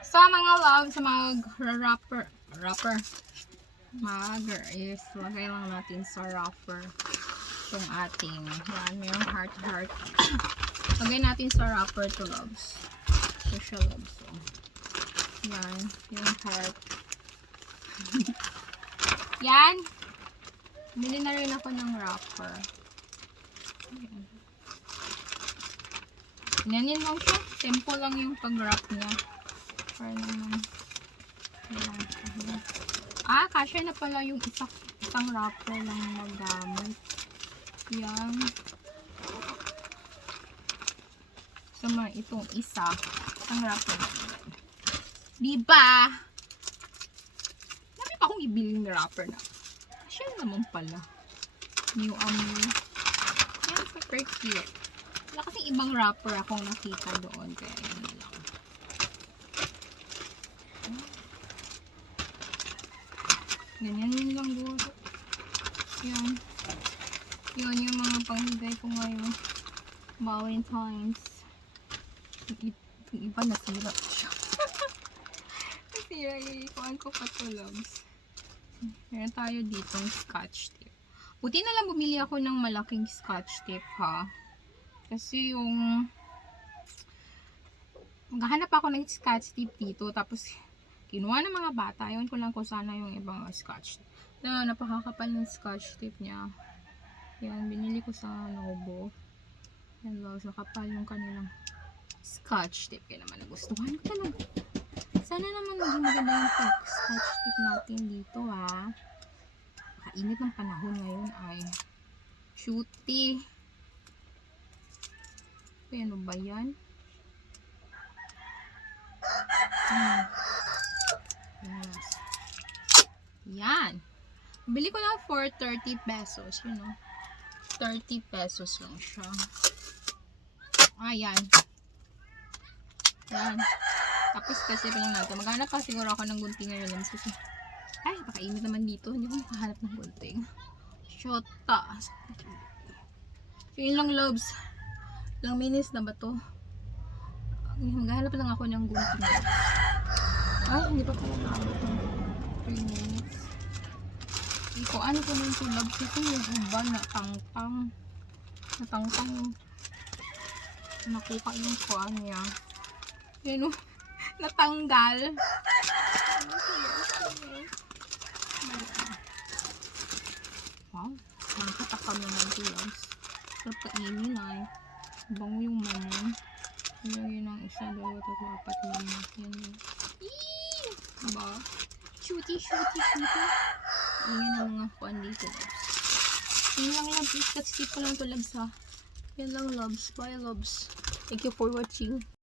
So, mga love, sa mga wrapper, is lagay lang natin sa wrapper itong ating, yan, yung heart. Lagay natin sa wrapper to loves. Social loves. So, yan, yung heart. Yan. Bili na rin ako ng wrapper. Yan. Ganyan lang siya. Simple lang yung pag-wrap niya. Para naman. Kasya na pala yung isang wrapper lang magamit. Yan. So, itong isang wrapper. Diba? Dami pa akong ibiling wrapper na. Kasya naman pala. New yan, super cute. Wala kasing ibang wrapper akong nakita doon. Kaya yun na lang. Ganyan yun lang siguro. Yan. Yun yung mga panghigay ko ngayon. Valentine's. Yung iba nasira siya. Nasira yung ikuan ko pa to loves. Meron tayo ditong scotch tape. Buti na lang bumili ako ng malaking scotch tape ha. Kasi yung maghahanap ako ng scotch tape dito. Tapos kinuha ng mga bata. Ewan ko lang kung sana yung ibang scotch tape. Napakakapal ng scotch tape niya. Yan, binili ko sa Nobo. Yan, loves. Nakapal yung kanilang scotch tape. Kaya naman nagustuhan ko talaga. Sana naman maging maganda yung scotch tape natin dito ha. Kainit ng panahon ngayon ay shooty. Ano ba yan? Yan. Bili ko lang for 30 pesos. You know? 30 pesos lang siya. Yan. Yan. Tapos kasi pa lang natin. Maghanap pa siguro ako ng gunting ngayon. Kasi, pakainit naman dito. Hindi ko makahanap ng gunting. Shota. So, yun lang loves. Ilang minutes na ba to? Maghahanap lang ako ng gunting. Hindi pa pala naabot ng 3 minutes. Hindi ko ano ko nang tulab. Kasi yung iba natangtang. Nakuha yung kuha niya. Yan o. Natanggal. Wow. Nakakatakam naman ito loves. Sarap kainin ay. Bango yung manon. Yun ang isa, 2, 3, 4, 5. Yan yun. Diba? Shooty. Yan ang mga kuhan dito loves. Yan lang loves. Ikat-skip ko lang ito loves ha. Yan lang loves. Bye loves. Thank you for watching.